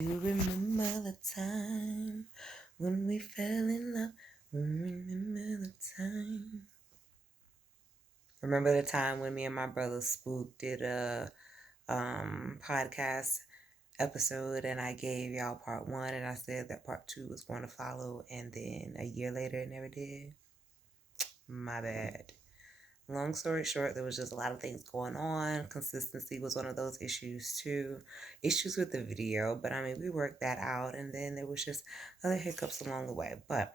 You remember the time when we fell in love? Remember the time? Remember the time when me and my brother Spook did a podcast episode and I gave y'all part 1 and I said that part 2 was going to follow, and then a year later it never did? My bad. Long story short, there was just a lot of things going on. Consistency was one of those issues too. Issues with the video, but I mean, we worked that out, and then there was just other hiccups along the way. But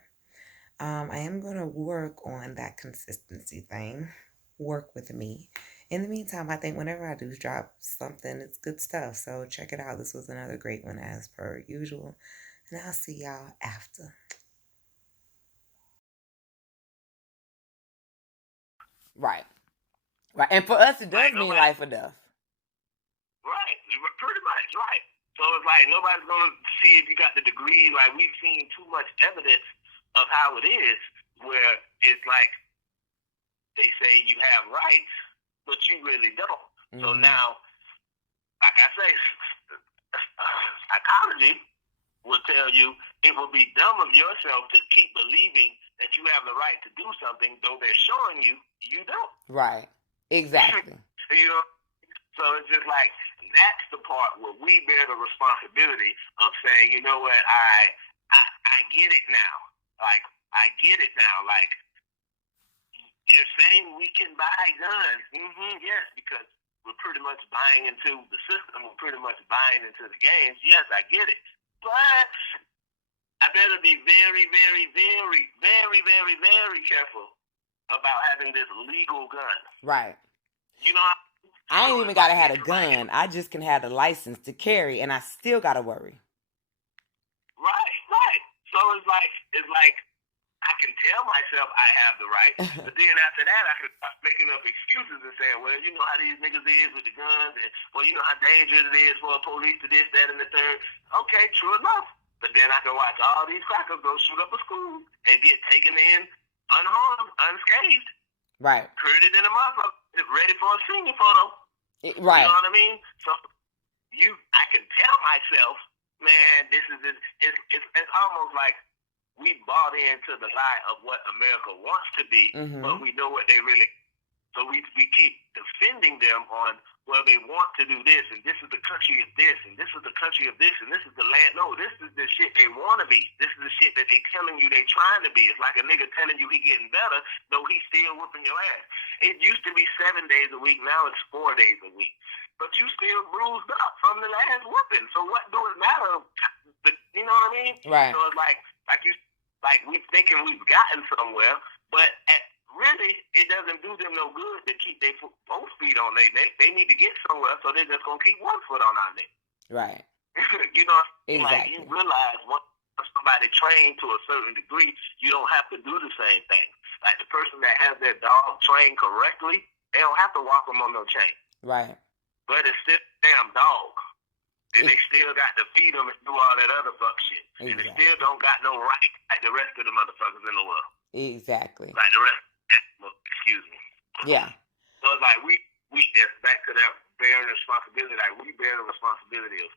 I am going to work on that consistency thing. Work with me. In the meantime, I think whenever I do drop something, it's good stuff. So check it out. This was another great one as per usual. And I'll see y'all after. Right. Right. And for us, it does mean life or death. Right. Pretty much, right. So it's like nobody's going to see if you got the degree. Like, we've seen too much evidence of how it is, where it's like they say you have rights, but you really don't. Mm-hmm. So now, like I say, psychology will tell you it will be dumb of yourself to keep believing that you have the right to do something, though they're showing you you don't. Right. Exactly. You know? So it's just like, that's the part where we bear the responsibility of saying, you know what, I get it now. Like, I get it now. Like, you're saying we can buy guns. Mm-hmm, yes, because we're pretty much buying into the system. We're pretty much buying into the games. Yes, I get it. But I better be very, very, very, very, very, very careful about having this legal gun. Right. You know, I ain't even gotta have a gun. I just can have the license to carry, and I still gotta worry. Right. So it's like I can tell myself I have the right, but then after that I can start making up excuses and saying, well, you know how these niggas is with the guns, and well, you know how dangerous it is for a police to this, that, and the third. Okay, true enough. But then I can watch all these crackers go shoot up a school and get taken in unharmed, unscathed. Right. Pretty than a motherfucker, ready for a senior photo. Right. You know what I mean? So I can tell myself, man, this is it. It's almost like we bought into the lie of what America wants to be, mm-hmm. but we know what they really. So we keep defending them on, well, they want to do this, and this is the country of this, and this is the country of this, and this is the land. No, this is the shit they want to be. This is the shit that they telling you they trying to be. It's like a nigga telling you he getting better, though he's still whooping your ass. It used to be 7 days a week. Now it's 4 days a week. But you still bruised up from the last whooping. So what do it matter? You know what I mean? Right. So it's like we thinking we've gotten somewhere, but really, it doesn't do them no good to keep their both feet on their neck. They need to get somewhere, so they're just going to keep one foot on our neck. Right. You know, exactly. Like, you realize once somebody trained to a certain degree, you don't have to do the same thing. Like, the person that has their dog trained correctly, they don't have to walk them on no chain. Right. But it's still a damn dog. And they still got to feed them and do all that other fuck shit. Exactly. And they still don't got no right like the rest of the motherfuckers in the world. Exactly. Like the rest. Excuse me. Yeah. So it's like we just back to that bearing responsibility. Like, we bear the responsibility of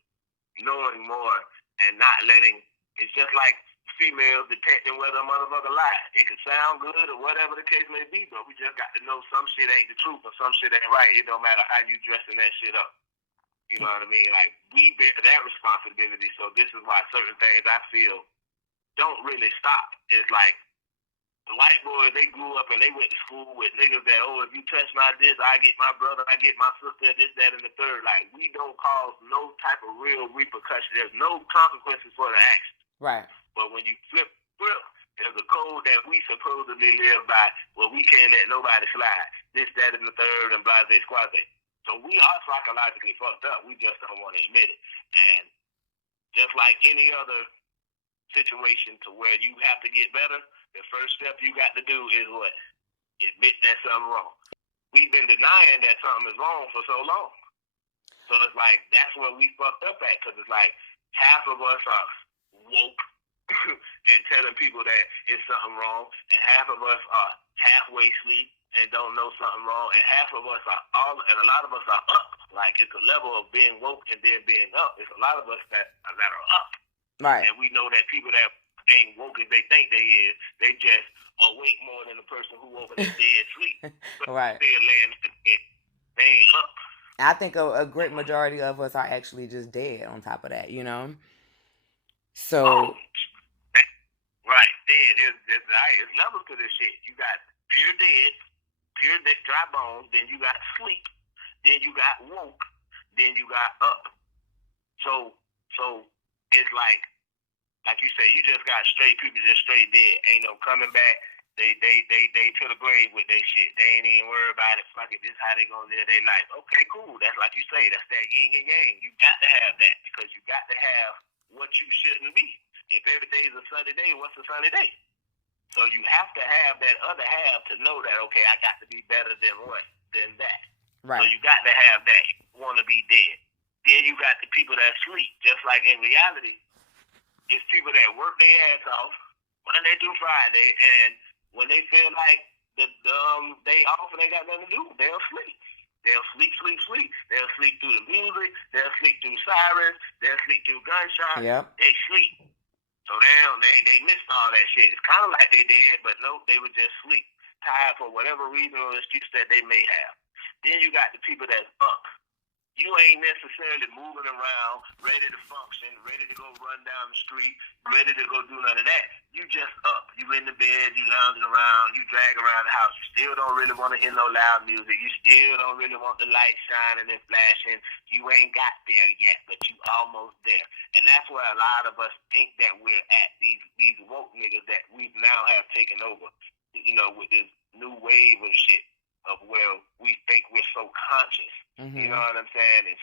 knowing more and not letting. It's just like females detecting whether a motherfucker lie. It can sound good or whatever the case may be, but we just got to know some shit ain't the truth or some shit ain't right. It don't matter how you dressing that shit up. You know what I mean? Like, we bear that responsibility. So this is why certain things I feel don't really stop. It's like, the white boys, they grew up and they went to school with niggas that, oh, if you touch my this, I get my brother, I get my sister, this, that, and the third. Like, we don't cause no type of real repercussion. There's no consequences for the action. Right. But when you flip, there's a code that we supposedly live by where we can't let nobody slide. This, that, and the third, and blase squaze. So we are psychologically fucked up. We just don't want to admit it. And just like any other situation to where you have to get better, the first step you got to do is what? Admit that something wrong. We've been denying that something is wrong for so long. So it's like, that's where we fucked up at, because it's like half of us are woke and telling people that it's something wrong, and half of us are halfway asleep and don't know something wrong, and half of us are and a lot of us are up Like, it's a level of being woke and then being up. It's a lot of us that are up. Right. And we know that people that ain't woke as they think they is, they just awake more than the person who over there dead sleep. But Right. still laying in bed, they ain't up. I think a great majority of us are actually just dead on top of that, you know? So. Right, dead. There's levels to this shit. You got pure dead, dry bones, then you got sleep, then you got woke, then you got up. So it's like you say, you just got straight people just straight dead. Ain't no coming back. They to the grave with their shit. They ain't even worried about it. Fuck it, this is how they gonna live their life. Okay, cool. That's like you say, that's that yin and yang. You got to have that because you got to have what you shouldn't be. If every day is a sunny day, what's a sunny day? So you have to have that other half to know that, okay, I got to be better than that. Right. So you got to have that. You want to be dead. Then you got the people that sleep. Just like in reality, it's people that work their ass off Monday through Friday, and when they feel like the day off and they got nothing to do, they'll sleep. They'll sleep. They'll sleep through the music. They'll sleep through sirens. They'll sleep through gunshots. Yep. They sleep. So they missed all that shit. It's kind of like they did, but no, they would just sleep. Tired for whatever reason or excuse that they may have. Then you got the people that's up. You ain't necessarily moving around, ready to function, ready to go run down the street, ready to go do none of that. You just up. You in the bed, you lounging around, you drag around the house. You still don't really want to hear no loud music. You still don't really want the light shining and flashing. You ain't got there yet, but you almost there. And that's where a lot of us think that we're at, these woke niggas that we now have taken over, you know, with this new wave of shit of where we think we're so conscious. Mm-hmm. You know what I'm saying?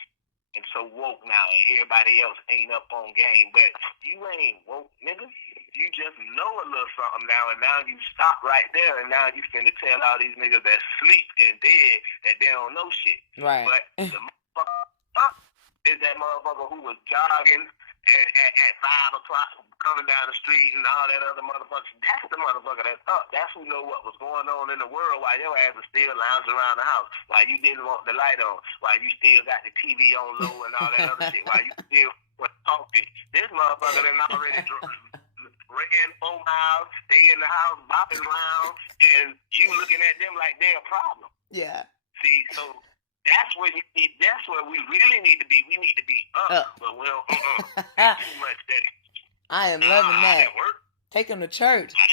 And so woke now, and everybody else ain't up on game. But you ain't woke, nigga. You just know a little something now, and now you stop right there, and now you finna tell all these niggas that sleep and dead that they don't know shit. Right. But the motherfucker is that motherfucker who was jogging at 5 o'clock, coming down the street and all that other motherfuckers. That's the motherfucker that's up. That's who know what was going on in the world while your ass was still lounging around the house, while you didn't want the light on, while you still got the TV on low and all that other shit, while you still was talking. This motherfucker done already ran 4 miles, they in the house bopping around, and you looking at them like they're a problem. Yeah. See, so that's where we really need to be. We need to be up. But well, too much that. I am loving that. Take him to church. I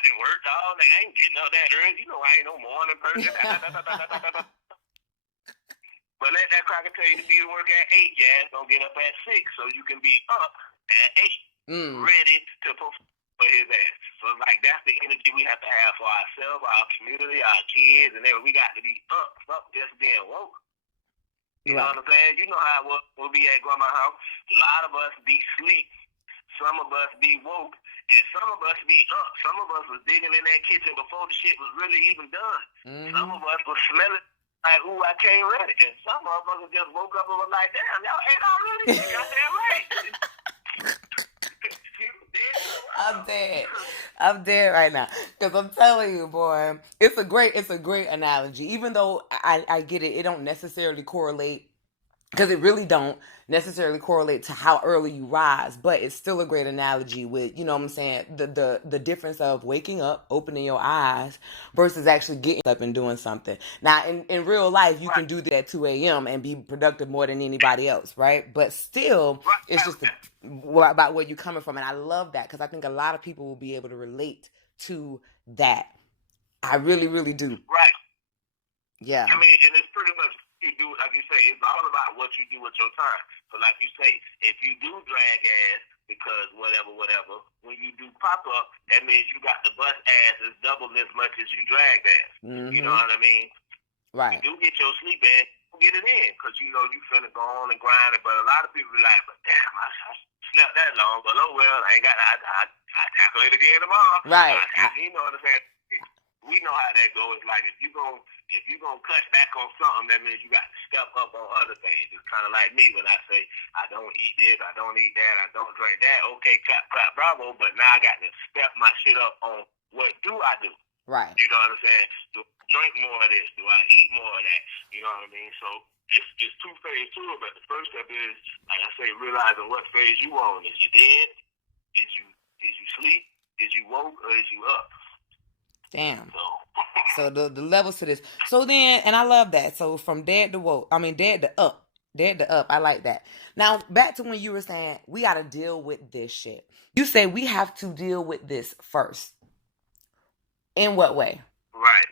didn't work all day. I ain't getting up that early. You know I ain't no morning person. But let that cracker tell you to be to work at 8, Jazz. Don't get up at 6 so you can be up at 8, ready to perform for his ass. So like that's the energy we have to have for ourselves, our community, our kids, and everything. We got to be up just being woke. You know what I'm saying? You know how it was when we at grandma's house. A lot of us be sleep. Some of us be woke. And some of us be up. Some of us was digging in that kitchen before the shit was really even done. Mm-hmm. Some of us was smelling like, ooh, I can't ready. And some motherfuckers just woke up and was like, damn, y'all ate already? You got that right. I'm dead right now. Because I'm telling you, boy, it's a great analogy. Even though I get it, it don't necessarily correlate, because it really don't necessarily correlate to how early you rise, but it's still a great analogy with, you know what I'm saying, the difference of waking up, opening your eyes, versus actually getting up and doing something. Now, in real life, you can do that at 2 a.m. and be productive more than anybody else, right? But still, it's just about where you're coming from, and I love that, because I think a lot of people will be able to relate to that. I really, really do. Right. Yeah. I mean, and it's pretty much, you do, like you say, it's all about what you do with your time. So like you say, if you do drag ass because whatever, when you do pop up, that means you got the bust ass is double as much as you drag ass. Mm-hmm. You know what I mean? Right. You do get your sleep in, get it in, because you know you finna go on and grind it. But a lot of people be like, but damn, I slept that long, but oh well, I ain't got, I tackle it again tomorrow. Right. You know what I'm saying? We know how that goes. Like if you gonna cut back on something, that means you got to step up on other things. It's kind of like me when I say I don't eat this, I don't eat that, I don't drink that. Okay, clap, bravo. But now I got to step my shit up on what do I do. Right. You know what I'm saying? Do I drink more of this? Do I eat more of that? You know what I mean? So it's two phases to it, but the first step is, like I say, realizing what phase you on. Is you dead? Is you sleep? Is you woke? Or is you up? Damn. So the levels to this. So then, and I love that. So from dead to woke. I mean, dead to up. Dead to up. I like that. Now, back to when you were saying, we got to deal with this shit. You say we have to deal with this first. In what way? Right.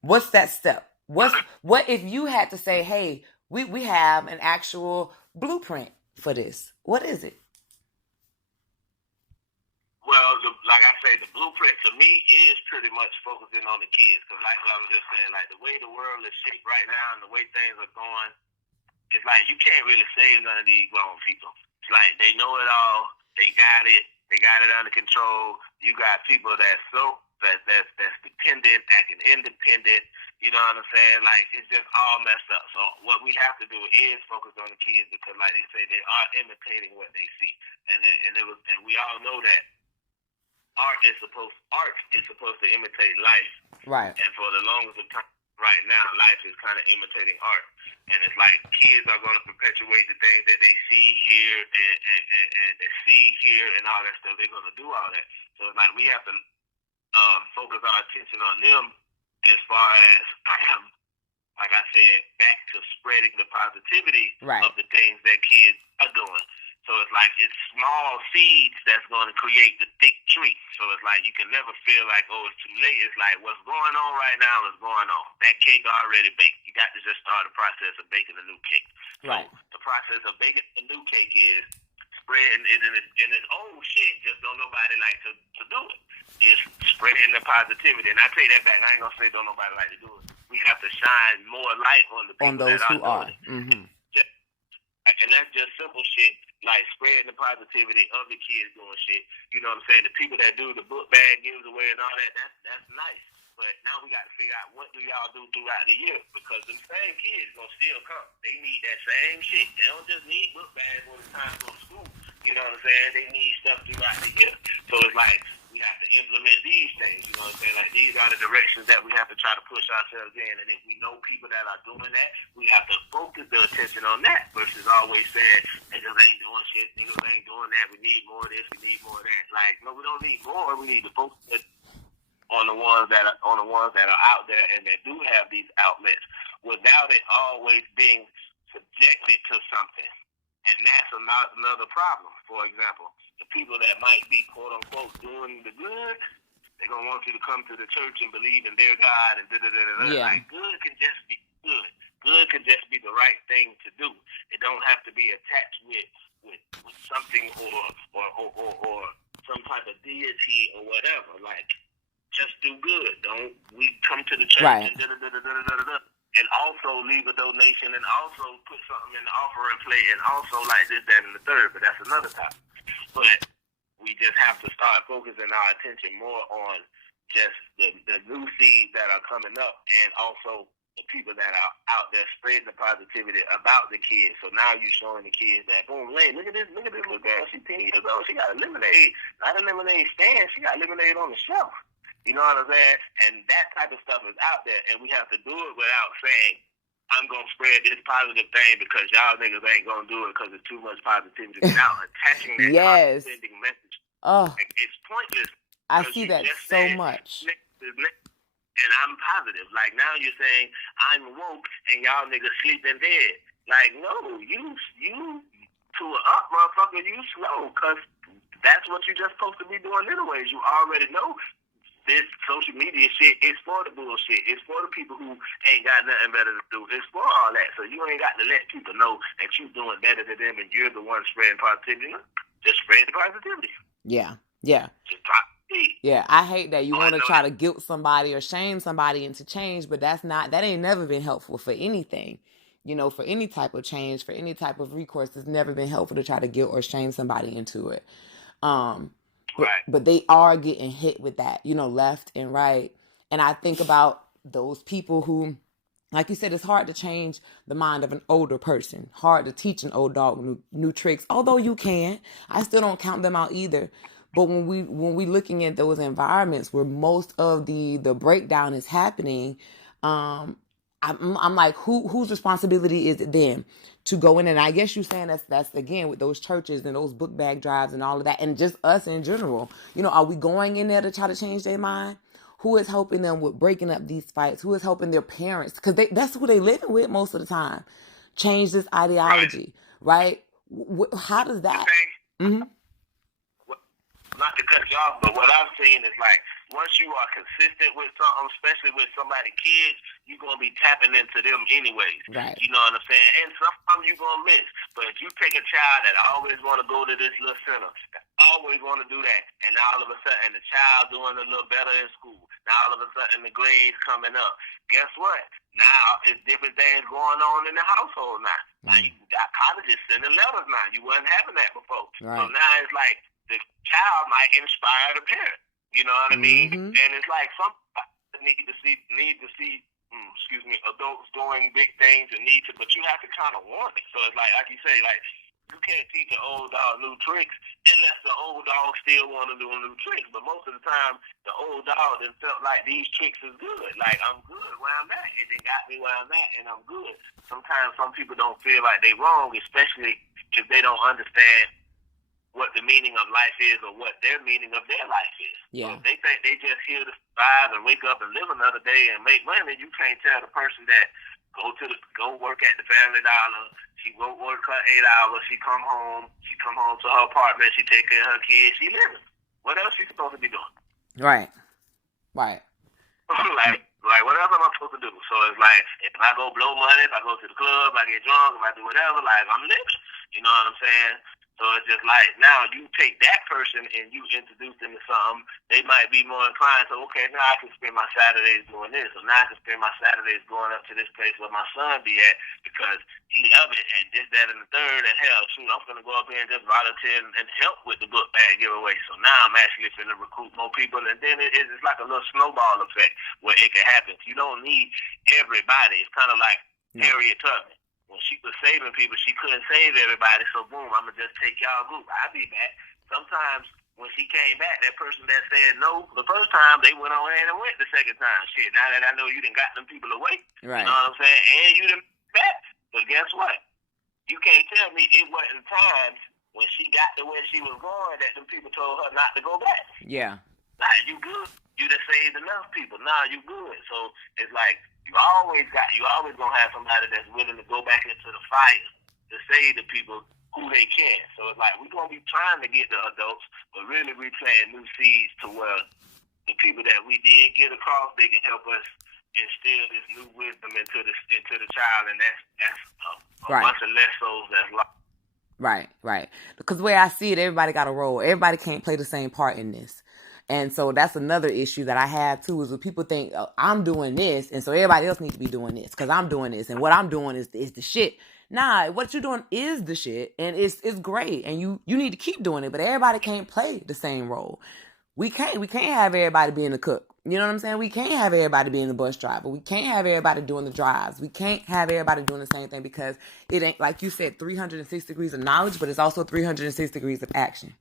What's that step? What if you had to say, hey, we have an actual blueprint for this? What is it? Well, like I say, the blueprint to me is pretty much focusing on the kids. Because like I was just saying, like the way the world is shaped right now and the way things are going, it's like you can't really save none of these grown people. It's like they know it all. They got it. They got it under control. You got people that's dependent, acting independent. You know what I'm saying? Like it's just all messed up. So what we have to do is focus on the kids because, like they say, they are imitating what they see, and we all know that. Art is supposed to imitate life. Right. And for the longest of time right now, life is kind of imitating art. And it's like kids are going to perpetuate the things that they see here and they see here and all that stuff. They're going to do all that. So it's like we have to focus our attention on them as far as, like I said, back to spreading the positivity of the things that kids are doing. So it's like it's small seeds that's going to create the thick tree. So it's like you can never feel like, oh, it's too late. It's like what's going on right now is going on. That cake already baked. You got to just start the process of baking a new cake. Right. So the process of baking a new cake is spreading it in its old shit. Just don't nobody like to do it. It's spreading the positivity. And I take that back. I ain't going to say don't nobody like to do it. We have to shine more light on the people that are doing it. Mm-hmm. And that's just simple shit, like spreading the positivity of the kids doing shit. You know what I'm saying? The people that do the book bag giveaway and all that, that's nice. But now we got to figure out what do y'all do throughout the year because them same kids gonna still come. They need that same shit. They don't just need book bags when it's time to go to school. You know what I'm saying? They need stuff throughout the year. So it's like we have to implement these things. You know what I'm saying? Like these are the directions that we have to try to push ourselves in. And if we know people that are doing that, we have to focus the attention on that versus always saying niggas ain't doing shit, niggas ain't doing that. We need more of this, we need more of that. Like no, we don't need more. We need to focus on the ones that are out there and that do have these outlets without it always being subjected to something. And that's another problem. For example, the people that might be quote unquote doing the good, they're gonna want you to come to the church and believe in their God and da-da-da-da-da. Yeah. Like good can just be good. Good can just be the right thing to do. It don't have to be attached with something or some type of deity or whatever. Like just do good. Don't we come to the church and da-da-da-da-da-da-da. And also leave a donation and also put something in the offering plate and also like this, that, and the third. But that's another topic. But we just have to start focusing our attention more on just the new seeds that are coming up and also the people that are out there spreading the positivity about the kids. So now you're showing the kids that, boom, hey, look at this little girl. She's 10 years old. She got a lemonade, not a lemonade stand. She got lemonade on the shelf. You know what I'm saying? And that type of stuff is out there, and we have to do it without saying, I'm going to spread this positive thing because y'all niggas ain't going to do it because it's too much positivity without attaching that condescending message. Oh, like, it's pointless. I see that so much. And I'm positive. Like, now you're saying, I'm woke, and y'all niggas sleeping dead. Like, no, you to an up, motherfucker, you slow, because that's what you're just supposed to be doing anyways. You already know this social media shit is for the bullshit. It's for the people who ain't got nothing better to do. It's for all that. So you ain't got to let people know that you're doing better than them and you're the one spreading positivity. Just spread the positivity. Yeah. Yeah. Just positivity. Yeah. I hate that you want to try to guilt somebody or shame somebody into change, but that ain't never been helpful for anything. You know, for any type of change, for any type of recourse, it's never been helpful to try to guilt or shame somebody into it. But they are getting hit with that, you know, left and right. And I think about those people who, like you said, it's hard to change the mind of an older person. Hard to teach an old dog new tricks. Although you can. I still don't count them out either. But when we looking at those environments where most of the breakdown is happening, I'm like, whose responsibility is it then to go in? And I guess you're saying that's again with those churches and those book bag drives and all of that, and just us in general. Are we going in there to try to change their mind? Who is helping them with breaking up these fights? Who is helping their parents? Because that's who they living with most of the time. Change this ideology, right? How does that? Mm-hmm. Not to cut you off, but what I've seen is like once you are consistent with something, especially with somebody's kids, you're gonna be tapping into them anyways. Right. You know what I'm saying? And sometimes you're gonna miss. But if you take a child that always wanna go to this little center, always wanna do that, and all of a sudden the child doing a little better in school, now all of a sudden the grades coming up. Guess what? Now it's different things going on in the household now. Now you got colleges sending letters now. You wasn't having that before. Right. So now it's like the child might inspire the parent. You know what I mean? Mm-hmm. And it's like some need to see adults doing big things and but you have to kind of want it. So it's like you say, like you can't teach an old dog new tricks unless the old dog still want to do new tricks. But most of the time, the old dog then felt like these tricks is good. Like I'm good where I'm at. It done got me where I'm at, and I'm good. Sometimes some people don't feel like they wrong, especially if they don't understand what the meaning of life is or what their meaning of their life is. Yeah. So if they think they just here to survive and wake up and live another day and make money, you can't tell the person that go work at the Family Dollar. She go work her 8 hours. She come home to her apartment. She take care of her kids. She living. What else she supposed to be doing? Right. like what else am I supposed to do? So it's like if I go blow money, if I go to the club, I get drunk, if I do whatever, like I'm living. You know what I'm saying? So it's just like now you take that person and you introduce them to something, they might be more inclined. So okay, now I can spend my Saturdays doing this. So now I can spend my Saturdays going up to this place where my son be at because he love it and this, that, and the third. And hell, shoot, I'm gonna go up here and just volunteer and help with the book bag giveaway. So now I'm actually finna recruit more people, and then it's like a little snowball effect where it can happen. You don't need everybody. It's kind of like Harriet Tubman. When she was saving people, she couldn't save everybody, so boom, I'm going to just take y'all group. I'll be back. Sometimes when she came back, that person that said no the first time, they went on ahead and went the second time. Shit, now that I know you done got them people away, right. You know what I'm saying? And you done back. But guess what? You can't tell me it wasn't times when she got to where she was going that them people told her not to go back. Yeah. Nah, you good. You done saved enough people. Nah, you good. So it's like, you always gonna have somebody that's willing to go back into the fire to save the people who they can. So it's like we're gonna be trying to get the adults, but really we planting new seeds to where the people that we did get across, they can help us instill this new wisdom into the child, and that's a bunch of less souls that's lost. Right. Because the way I see it, everybody got a role. Everybody can't play the same part in this. And so that's another issue that I have too, is when people think I'm doing this, and so everybody else needs to be doing this because I'm doing this, and what I'm doing is the shit. Nah, what you're doing is the shit, and it's great, and you need to keep doing it. But everybody can't play the same role. We can't have everybody being the cook. You know what I'm saying? We can't have everybody being the bus driver. We can't have everybody doing the drives. We can't have everybody doing the same thing because it ain't, like you said, 306 degrees of knowledge, but it's also 306 degrees of action.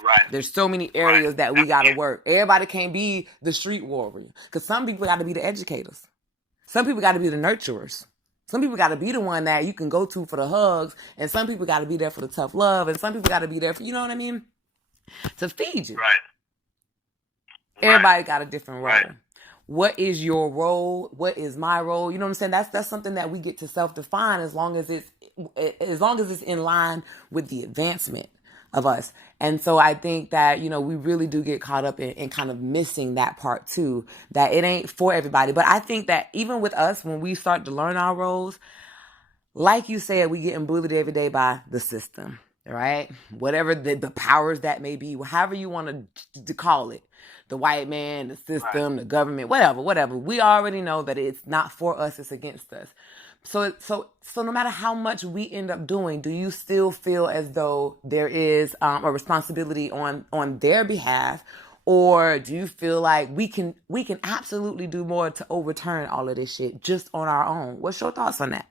Right. There's so many areas that we got to work. Everybody can't be the street warrior because some people got to be the educators. Some people got to be the nurturers. Some people got to be the one that you can go to for the hugs, and some people got to be there for the tough love, and some people got to be there for, you know what I mean, to feed you. Right. Everybody got a different role. Right. What is your role? What is my role? You know what I'm saying? That's something that we get to self-define as long as it's in line with the advancement of us. And so I think that, you know, we really do get caught up in kind of missing that part too, that it ain't for everybody. But I think that even with us, when we start to learn our roles, like you said, we getting bullied every day by the system, right? Whatever the powers that may be, however you want to call it, the white man, the system, the government, whatever. We already know that it's not for us, it's against us. So no matter how much we end up doing, do you still feel as though there is a responsibility on their behalf, or do you feel like we can absolutely do more to overturn all of this shit just on our own? What's your thoughts on that?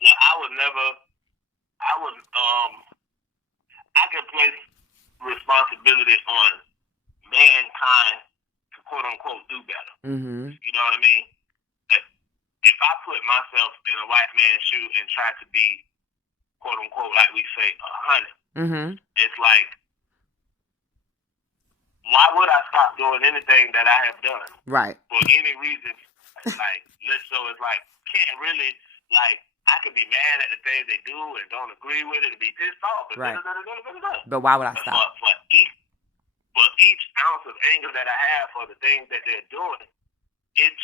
Yeah, I can place responsibility on mankind quote unquote do better. Mm-hmm. You know what I mean? If I put myself in a white man's shoe and try to be quote unquote, like we say, 100, Mm-hmm. it's like, why would I stop doing anything that I have done? Right. For any reason. Like, so it's like, can't really, like, I could be mad at the things they do and don't agree with it and be pissed off. But, right. But why would I stop? For each ounce of anger that I have for the things that they're doing, it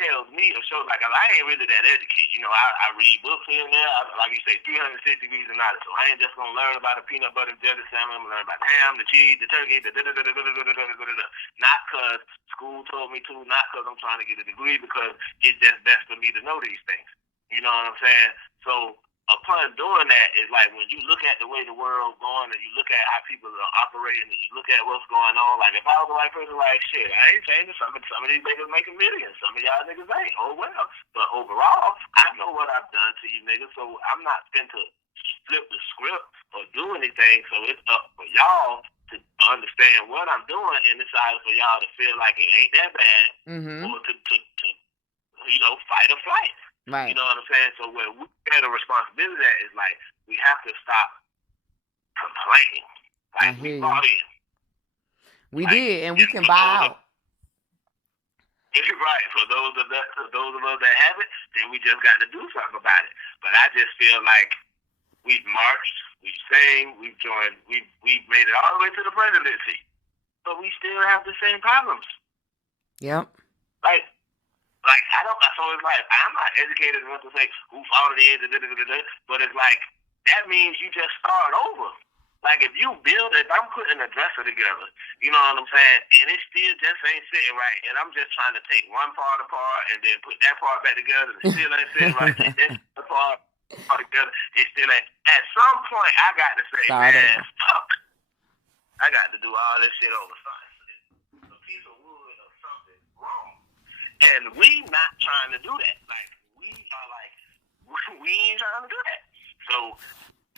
tells me or shows like I ain't really that educated. You know, I read books here and there. Like you say, 360 degrees of knowledge. So I ain't just gonna learn about the peanut butter and jelly sandwich. I'm gonna learn about the ham, the cheese, the turkey, not because school told me to, not because I'm trying to get a degree, because it's just best for me to know these things. You know what I'm saying? So upon doing that, is like when you look at the way the world's going and you look at how people are operating and you look at what's going on, like if I was a white person, like shit, I ain't changing. Some of these niggas making millions. Some of y'all niggas ain't. Oh well. But overall, I know what I've done to you niggas, so I'm not going to flip the script or do anything. So it's up for y'all to understand what I'm doing, and it's either for y'all to feel like it ain't that bad, or to fight or flight. Right. You know what I'm saying? So where we get a responsibility that is like we have to stop complaining. Like we bought in. We did, and we can buy out. Right. For those of us that haven't, then we just got to do something about it. But I just feel like we've marched, we've sang, we've joined, we've made it all the way to the presidency, but we still have the same problems. Yep. Like, I don't, so it's like, I'm not educated enough to say who fault it is, but it's like, that means you just start over. Like, if I'm putting a dresser together, you know what I'm saying, and it still just ain't sitting right, and I'm just trying to take one part apart and then put that part back together, and it still ain't sitting right, and then the part together, it still ain't. At some point, I got to say, man, fuck, I got to do all this shit over something. A piece of wood or something wrong. And we not trying to do that. Like, we are like, we ain't trying to do that. So,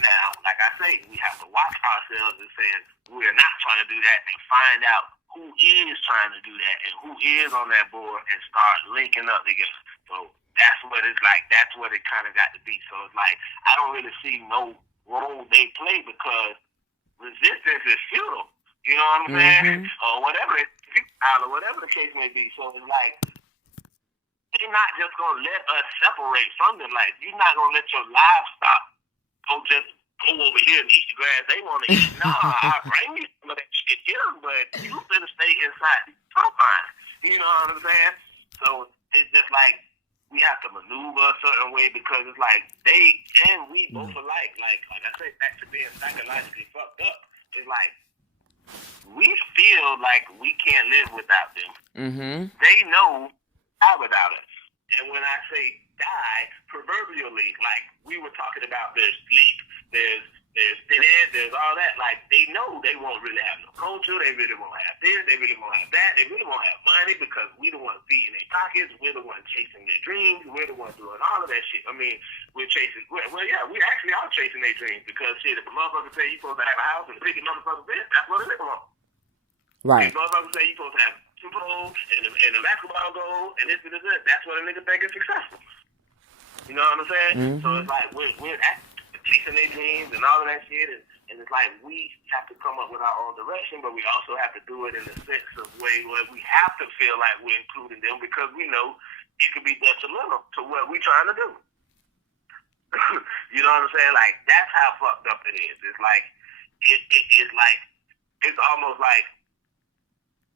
now, like I say, we have to watch ourselves and say, we're not trying to do that, and find out who is trying to do that and who is on that board and start linking up together. So, that's what it's like. That's what it kind of got to be. So, it's like, I don't really see no role they play because resistance is futile. You know what I'm saying? Or whatever, or whatever the case may be. So, it's like, they're not just going to let us separate from them. Like, you're not going to let your livestock go over here and eat the grass they want to eat. Nah, I bring you some of that shit here, but you better stay inside the confines. You know what I'm saying? So, it's just like, we have to maneuver a certain way because it's like, they and we both alike. Like I say, back to being psychologically fucked up. It's like, we feel like we can't live without them. They know die without us. And when I say die, proverbially, like we were talking about, there's sleep, there's dead, there's all that. Like, they know they won't really have no culture, they really won't have this, they really won't have that, they really won't have money because we the ones feeding their pockets, we're the ones chasing their dreams, we're the ones doing all of that shit. I mean, we actually are chasing their dreams because shit, if a motherfucker say you're supposed to have a house and a big motherfucker bed, that's what they want. Right. If motherfuckers say you're supposed to have Super Bowl and a basketball goal and this and that, that's what a nigga think is successful. You know what I'm saying? So it's like we're chasing their dreams and all of that shit, and it's like we have to come up with our own direction, but we also have to do it in the sense of way where we have to feel like we're including them because we know it could be detrimental to what we're trying to do. You know what I'm saying? Like, that's how fucked up it is. It's like it's almost like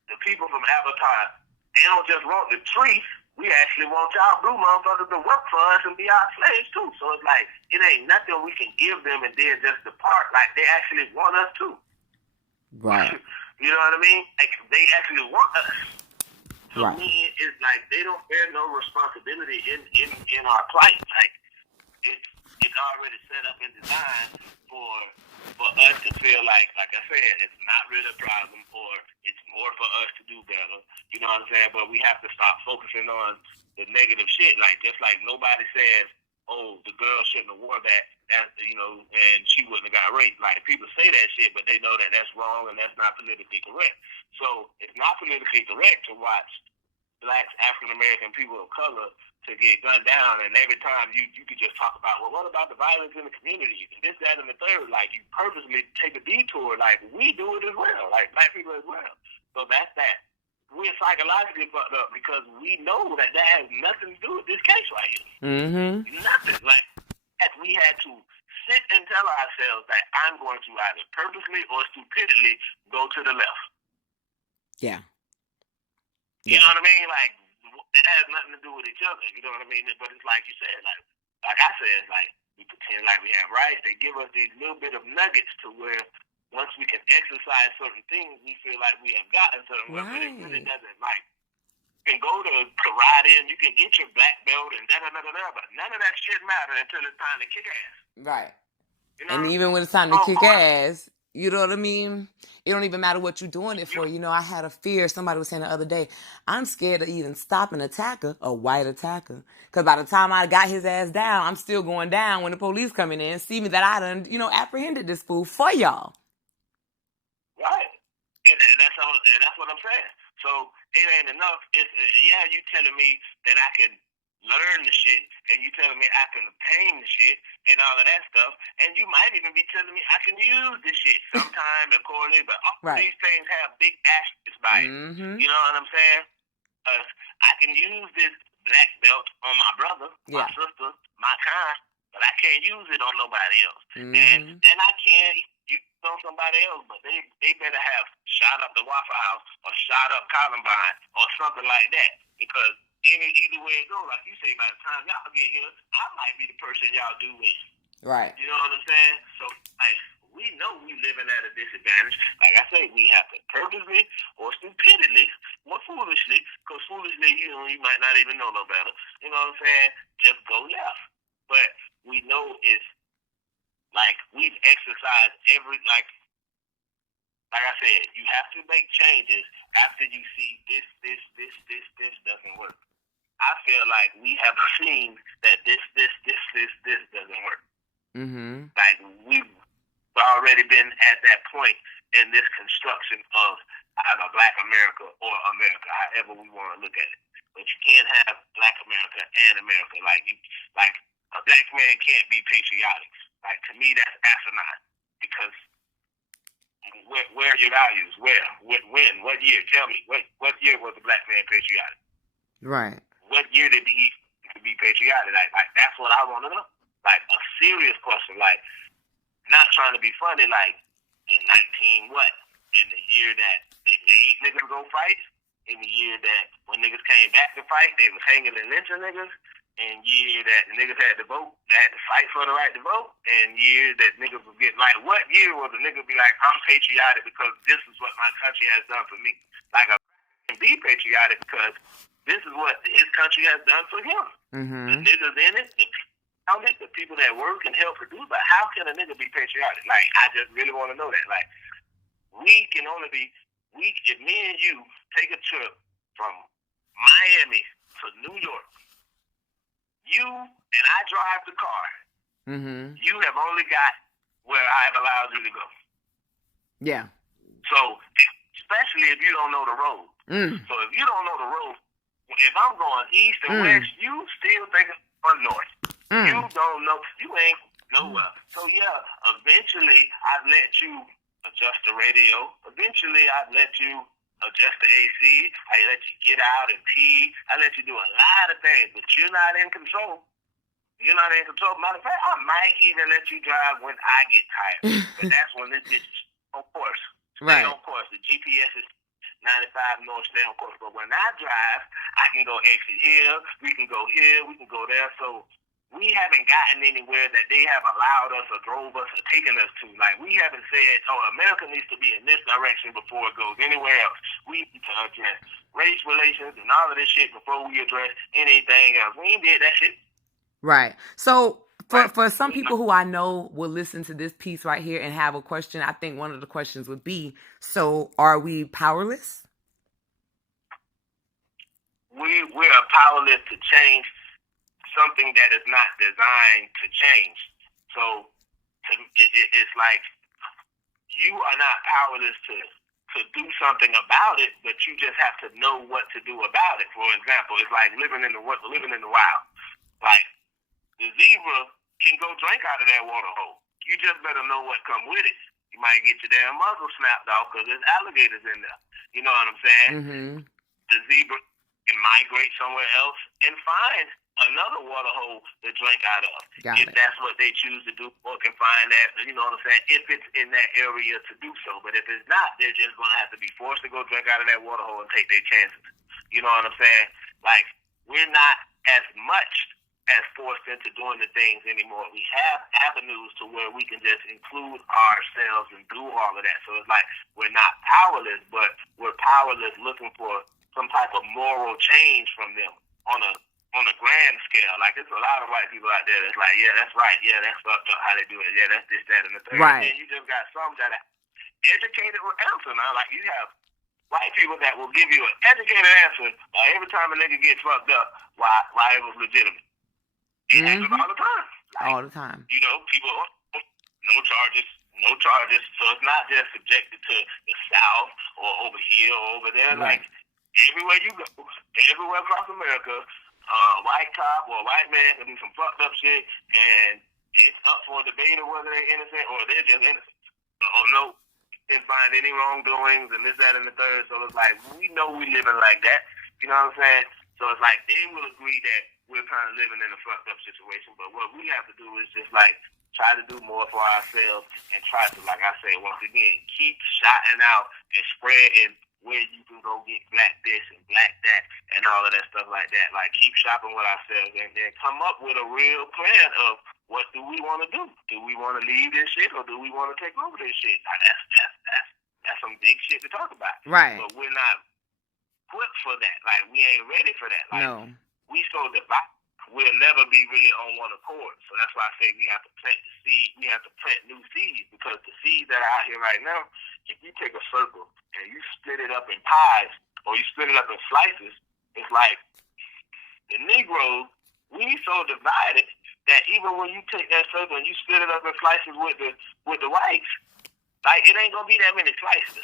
the people from Avatar, they don't just want the tree. We actually want y'all blue motherfuckers to work for us and be our slaves too. So it's like, it ain't nothing we can give them and then just depart. Like, they actually want us too. Right. You know what I mean? Like, they actually want us. For me, it's like they don't bear no responsibility in our plight. Like, it's already set up and designed for us to feel like I said, it's not really a problem, or it's more for us to do better. You know what I'm saying? But we have to stop focusing on the negative shit. Like, just like nobody says, oh, the girl shouldn't have wore that. that, and she wouldn't have got raped. Like, people say that shit, but they know that that's wrong and that's not politically correct. So it's not politically correct to watch Blacks, African American people of color to get gunned down, and every time you could just talk about, well, what about the violence in the community, and this, that, and the third. Like, you purposely take a detour. Like, we do it as well, like Black people as well. So that's that. We're psychologically fucked up because we know that has nothing to do with this case right here. Mm-hmm. Nothing. Like, we had to sit and tell ourselves that I'm going to either purposely or stupidly go to the left. Yeah. You know what I mean? Like, it has nothing to do with each other. You know what I mean? But it's like you said, like I said, like, we pretend like we have rights. They give us these little bit of nuggets to where once we can exercise certain things, we feel like we have gotten certain ones, but it really doesn't. Like, you can go to karate and you can get your black belt and da-da-da-da-da, but none of that shit matters until it's time to kick ass. Right. You know? And even when it's time to kick ass, you know what I mean? It don't even matter what you're doing it for. You know, I had a fear. Somebody was saying the other day, I'm scared to even stop an attacker, a white attacker. Because by the time I got his ass down, I'm still going down when the police come in and see me that I done, apprehended this fool for y'all. Right. And that's what I'm saying. So it ain't enough. You telling me that I can learn the shit, and you telling me I can obtain the shit and all of that stuff, and you might even be telling me I can use the shit sometime accordingly, but all these things have big asterisks by it. Mm-hmm. You know what I'm saying? I can use this black belt on my brother, my sister, my kind, but I can't use it on nobody else. Mm-hmm. And I can't use it on somebody else, but they better have shot up the Waffle House or shot up Columbine or something like that, because either way it goes, like you say, by the time y'all get here, I might be the person y'all do win. Right. You know what I'm saying? So, like, we know we living at a disadvantage. Like I say, we have to purposely or stupidly or foolishly, because foolishly, you might not even know no better. You know what I'm saying? Just go left. But we know it's like we've exercised like I said, you have to make changes after you see this doesn't work. I feel like we have seen that this doesn't work. Mm-hmm. Like, we've already been at that point in this construction of either Black America or America, however we want to look at it. But you can't have Black America and America. Like a black man can't be patriotic. Like, to me, that's asinine. Because where are your values? When? What year? Tell me. What year was the black man patriotic? Right. What year did he be patriotic? Like that's what I want to know. Like, a serious question. Like, not trying to be funny. Like, in 19 what? In the year that they made niggas go fight? In the year that when niggas came back to fight, they was hanging and lynching niggas? In year that the niggas had to vote, they had to fight for the right to vote? In year that niggas was getting, like, what year was a nigga be like, I'm patriotic because this is what my country has done for me? Like, a can be patriotic because this is what his country has done for him. Mm-hmm. The niggas in it, the people that work and help produce. But how can a nigga be patriotic? Like, I just really want to know that. Like, we can only be, if me and you take a trip from Miami to New York, you and I drive the car, mm-hmm. you have only got where I've allowed you to go. Yeah. So, especially if you don't know the road. Mm. So, if you don't know the road, if I'm going east and west, you still thinking I'm north. Mm. You don't know. You ain't nowhere. So, yeah, eventually I've let you adjust the radio. Eventually I've let you adjust the AC. I let you get out and pee. I let you do a lot of things, but you're not in control. You're not in control. Matter of fact, I might even let you drive when I get tired. But that's when this bitch is on course. Stay on course. The GPS is 95 north, stay on course. But when I drive, I can go exit here, we can go here, we can go there. So we haven't gotten anywhere that they have allowed us or drove us or taken us to. Like, we haven't said, America needs to be in this direction before it goes anywhere else. We need to address race relations and all of this shit before we address anything else. We ain't did that shit. Right. So for some people who I know will listen to this piece right here and have a question, I think one of the questions would be, so are we powerless? We're powerless to change something that is not designed to change. So it's like you are not powerless to do something about it, but you just have to know what to do about it. For example, it's like living in the wild. Like the zebra can go drink out of that water hole. You just better know what come with it. You might get your damn muzzle snapped off because there's alligators in there. You know what I'm saying? Mm-hmm. The zebra can migrate somewhere else and find another water hole to drink out of. If that's what they choose to do, or can find that, you know what I'm saying, if it's in that area to do so. But if it's not, they're just going to have to be forced to go drink out of that water hole and take their chances. You know what I'm saying? Like, we're not as much as forced into doing the things anymore. We have avenues to where we can just include ourselves and do all of that. So it's like we're not powerless, but we're powerless looking for some type of moral change from them on a grand scale. Like, there's a lot of white people out there that's like, yeah, that's right. Yeah, that's fucked up how they do it. Yeah, that's this, that, and the third. Right. And then you just got some that are educated with answer now. Like, you have white people that will give you an educated answer every time a nigga gets fucked up why it was legitimate. It happens all the time. Like, all the time. You know, people, no charges. So it's not just subjected to the South or over here or over there. Right. Like, everywhere you go, everywhere across America, white cop or white man can do some fucked up shit, and it's up for debate of whether they're innocent or they're just innocent. Oh, no, didn't find any wrongdoings and this, that, and the third. So it's like, we know we living like that. You know what I'm saying? So it's like they will agree that we're kind of living in a fucked up situation, but what we have to do is just like try to do more for ourselves and try to, like I say, once again, keep shouting out and spreading where you can go get black this and black that and all of that stuff like that. Like, keep shopping with ourselves and then come up with a real plan of what do we want to do? Do we want to leave this shit or do we want to take over this shit? Now, that's some big shit to talk about. Right. But we're not equipped for that. Like, we ain't ready for that. Like, no. We so divided, we'll never be really on one accord. So that's why I say we have to plant the seed. We have to plant new seeds, because the seeds that are out here right now, if you take a circle and you split it up in pies or you split it up in slices, it's like the Negroes, we so divided that even when you take that circle and you split it up in slices with the whites, like, it ain't gonna be that many slices.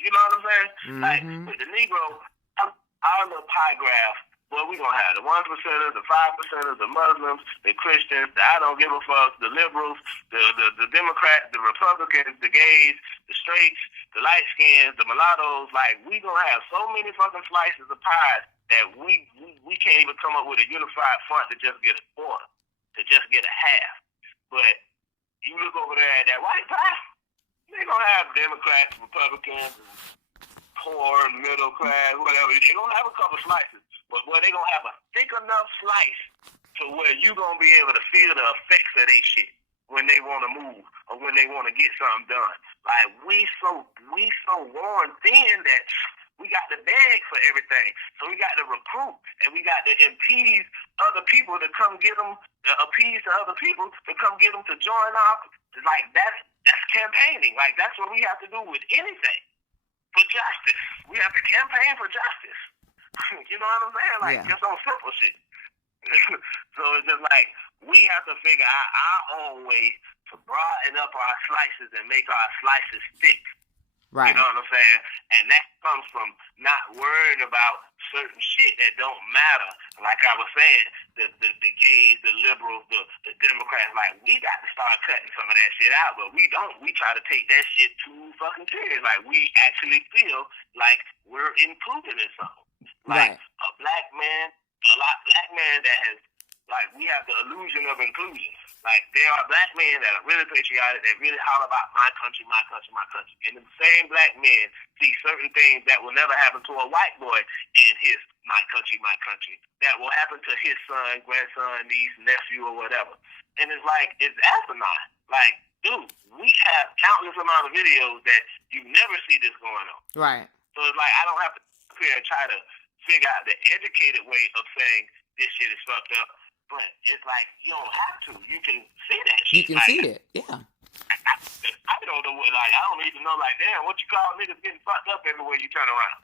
You know what I'm saying? Like, with the Negro, our little pie graph, well, we gonna have the 1%ers, the 5%ers, the Muslims, the Christians, the I don't give a fuck, the liberals, the Democrats, the Republicans, the gays, the straights, the light skins, the mulattoes. Like, we gonna have so many fucking slices of pies that we can't even come up with a unified front to just get a quarter, to just get a half. But you look over there at that white pie, they gonna have Democrats, Republicans, poor, middle class, whatever. They gonna have a couple slices. But they gonna have a thick enough slice to where you gonna be able to feel the effects of their shit when they want to move or when they want to get something done. Like, we so worn thin that we got to beg for everything. So we got to recruit and we got to appease other people to come get them, appease to other people to come get them to join up. Like, that's campaigning. Like, that's what we have to do with anything. For justice. We have to campaign for justice. You know what I'm saying? Like, just on simple shit. So it's just like, we have to figure out our own way to broaden up our slices and make our slices thick. Right. You know what I'm saying? And that comes from not worrying about certain shit that don't matter. Like I was saying, the gays, the liberals, the Democrats, like, we got to start cutting some of that shit out, but we don't. We try to take that shit too fucking serious. Like, we actually feel like we're included in something. Like, a black man that has, like, we have the illusion of inclusion. Like, there are black men that are really patriotic, that really holler about my country, my country, my country. And the same black men see certain things that will never happen to a white boy in his my country, that will happen to his son, grandson, niece, nephew, or whatever. And it's like, it's asinine. Like, dude, we have countless amount of videos that you never see this going on. Right. So it's like, I don't have to sit here and try to figure out the educated way of saying this shit is fucked up. But it's like, you don't have to. You can see that shit. You can like, see it, yeah. I don't know what, like, I don't need to know, like, damn, what you call niggas getting fucked up everywhere you turn around.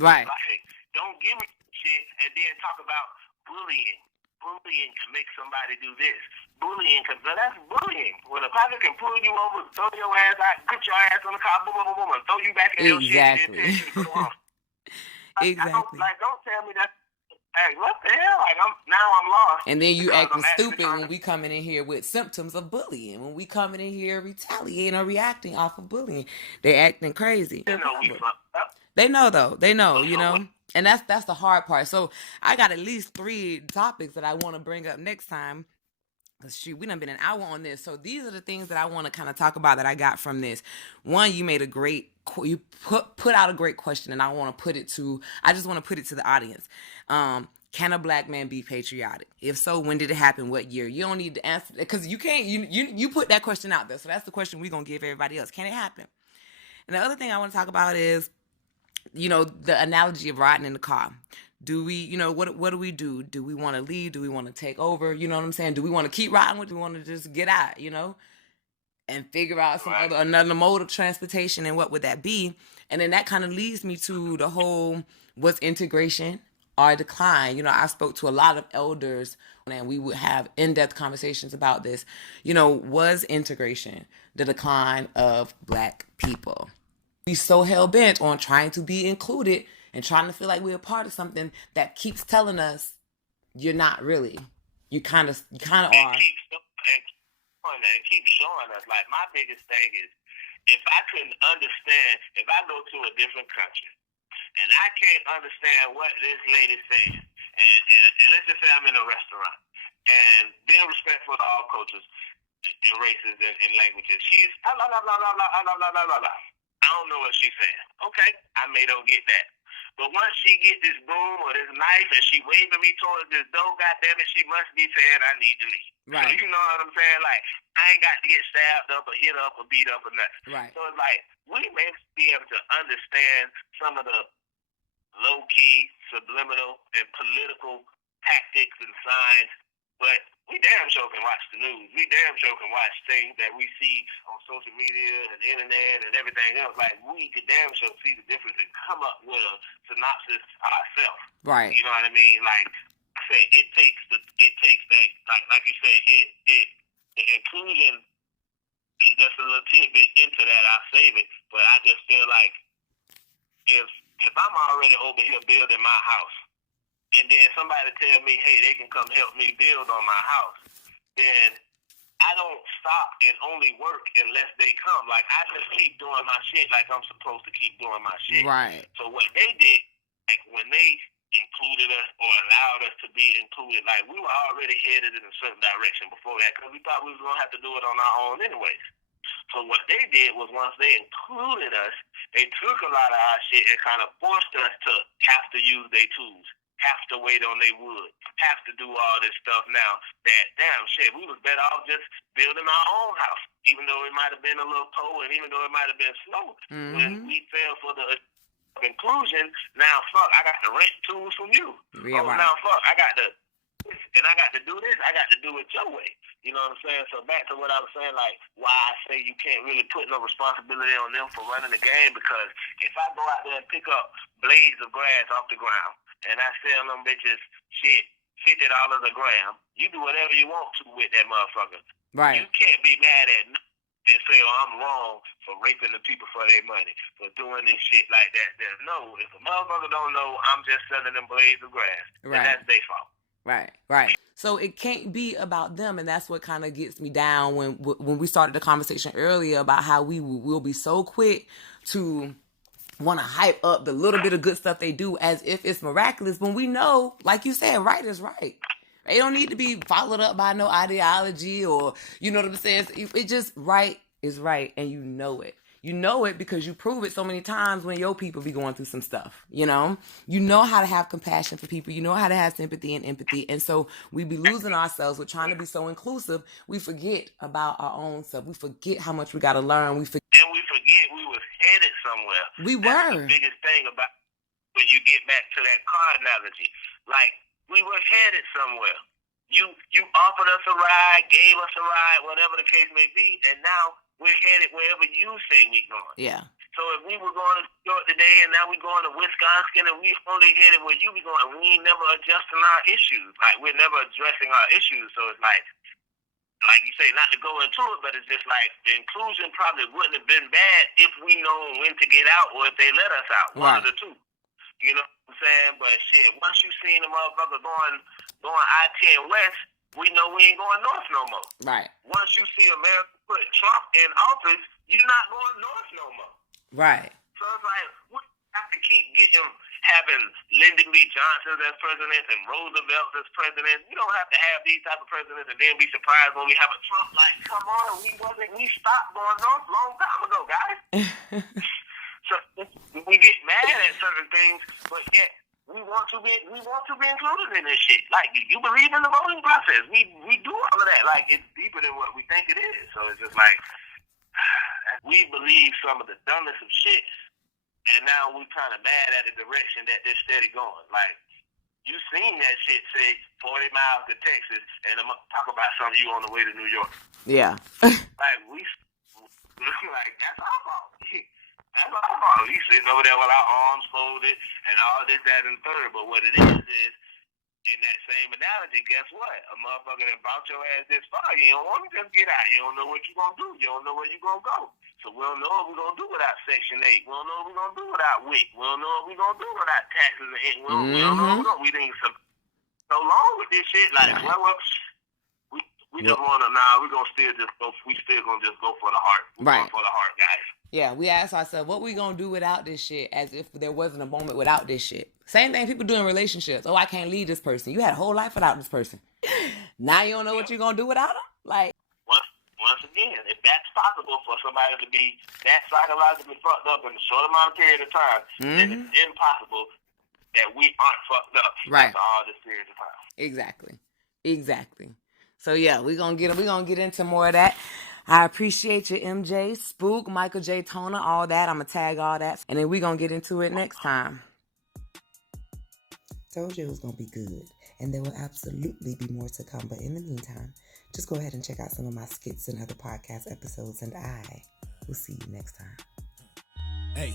Right. Like, don't give me shit and then talk about bullying. Bullying can make somebody do this. bullying, because that's bullying. When a cracker can pull you over, throw your ass out, put your ass on the car, boom, boom, boom, boom, and throw you back in your shit and then tell you to go on. Exactly. Don't tell me that. Hey, what the hell? Like, I'm lost. And then you acting stupid when we coming in here with symptoms of bullying. When we coming in here retaliating or reacting off of bullying, they acting crazy. They know we fucked up. They know though. They know, you know. And that's the hard part. So I got at least 3 topics that I want to bring up next time. Cause shoot, we done been an hour on this. So these are the things that I want to kind of talk about that I got from this. One, you made a great, you put out a great question, and I just want to put it to the audience. Can a black man be patriotic? If so, when did it happen? What year? You don't need to answer it because you can't. You put that question out there, so that's the question we're gonna give everybody else. Can it happen? And the other thing I want to talk about is, the analogy of riding in the car. Do we, what do we do? Do we want to leave? Do we want to take over? You know what I'm saying? Do we want to keep riding with? Do we want to just get out, and figure out another mode of transportation, and what would that be? And then that kind of leads me to the whole, what's integration or decline? I spoke to a lot of elders, and we would have in-depth conversations about this. Was integration the decline of black people? We so hell-bent on trying to be included and trying to feel like we're a part of something that keeps telling us you're not really. You kind of are. And keep showing us. Like, my biggest thing is, if I couldn't understand, if I go to a different country and I can't understand what this lady's saying, and let's just say I'm in a restaurant, and being respectful to all cultures and races and languages, she's blah, blah, blah, blah, blah, blah, blah, blah, blah, blah. I don't know what she's saying. Okay, I may don't get that. But once she get this broom or this knife and she waving me towards this door, goddammit, she must be saying I need to leave. Right. You know what I'm saying? Like, I ain't got to get stabbed up or hit up or beat up or nothing. Right. So it's like, we may be able to understand some of the low-key, subliminal, and political tactics and signs, but we damn sure can watch the news. We damn sure can watch things that we see on social media and the internet and everything else. Like, we could damn sure see the difference and come up with a synopsis ourselves. Right. You know what I mean? Like I said, it takes that, like you said, the inclusion is just a little tidbit into that. I'll save it. But I just feel like if I'm already over here building my house, and then somebody tell me, hey, they can come help me build on my house, then I don't stop and only work unless they come. Like, I just keep doing my shit like I'm supposed to keep doing my shit. Right. So what they did, like, when they included us or allowed us to be included, like, we were already headed in a certain direction before that because we thought we was going to have to do it on our own anyways. So what they did was, once they included us, they took a lot of our shit and kind of forced us to have to use their tools, have to wait on their wood, have to do all this stuff now that, damn shit, we was better off just building our own house, even though it might have been a little cold and even though it might have been slow. Mm-hmm. When we fell for the inclusion, now fuck, I got to rent tools from you. Yeah, right. Now fuck, I got to do this, I got to do it your way. You know what I'm saying? So back to what I was saying, like, why I say you can't really put no responsibility on them for running the game, because if I go out there and pick up blades of grass off the ground and I sell them bitches shit $50 a gram, you do whatever you want to with that motherfucker. Right. You can't be mad at me and say, oh, I'm wrong for raping the people for their money, for doing this shit like that. No, if a motherfucker don't know I'm just selling them blades of grass, then that's their fault. Right. So it can't be about them, and that's what kind of gets me down when we started the conversation earlier about how we will be so quick to want to hype up the little bit of good stuff they do as if it's miraculous, when we know, like you said, right is right. They don't need to be followed up by no ideology or, you know what I'm saying? It just, right is right, and you know it. You know it because you prove it so many times when your people be going through some stuff, You know how to have compassion for people. You know how to have sympathy and empathy. And so we be losing ourselves with trying to be so inclusive. We forget about our own self. We forget how much we got to learn. And we forget we was headed somewhere. We were. That's the biggest thing about when you get back to that car analogy. Like, we were headed somewhere. You offered us a ride, gave us a ride, whatever the case may be, and now we're headed wherever you say we're going. Yeah. So if we were going to New York today and now we're going to Wisconsin and we only headed where you be going, we ain't never adjusting our issues. Like, we're never addressing our issues. So it's like, like you say, not to go into it, but it's just like the inclusion probably wouldn't have been bad if we know when to get out or if they let us out. One of the two. You know what I'm saying? But shit, once you seen the motherfucker going I-10 West, we know we ain't going north no more. Right. Once you see America put Trump in office, you're not going north no more. Right. So it's like, we have to keep having Lyndon B. Johnson as president and Roosevelt as president. You don't have to have these type of presidents and then be surprised when we have a Trump. Like, come on, we stopped going north a long time ago, guys. So we get mad at certain things, but yet we want to be included in this shit. Like, you believe in the voting process. We do all of that. Like, it's deeper than what we think it is. So it's just like, we believe some of the dumbest of shit, and now we kind of mad at the direction that they're steady going. Like, you seen that shit say 40 miles to Texas, and I'm going to talk about some of you on the way to New York. Yeah. Like, like, that's our fault. That's our fault. We sitting over there with our arms folded and all this, that, and third. But what it is, in that same analogy, guess what? A motherfucker that brought your ass this far, you don't want to just get out. You don't know what you're going to do. You don't know where you're going to go. So we don't know what we're going to do without Section 8. We don't know what we're going to do without WIC. We don't know what we're going to do without taxes. We don't know what we're going to do. We think so long with this shit. Like, we just want to, we're going to still just go. We still going to just go for the heart. We're going for the heart, guys. Yeah, we ask ourselves, what we gonna do without this shit, as if there wasn't a moment without this shit. Same thing people do in relationships. Oh, I can't leave this person. You had a whole life without this person. Now you don't know what you're gonna do without them? Like, once again, if that's possible for somebody to be that psychologically fucked up in a short amount of period of time, then it's impossible that we aren't fucked up after all this period of time. Exactly. So yeah, we're gonna get into more of that. I appreciate you, MJ, Spook, Michael J. Toner, all that. I'm going to tag all that. And then we're going to get into it next time. Told you it was going to be good. And there will absolutely be more to come. But in the meantime, just go ahead and check out some of my skits and other podcast episodes. And I will see you next time. Hey,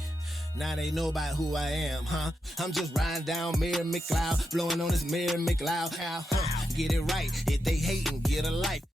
now they know about who I am, huh? I'm just riding down Mary McLeod, blowing on this Mary McLeod. Get it right. If they hating, get a life.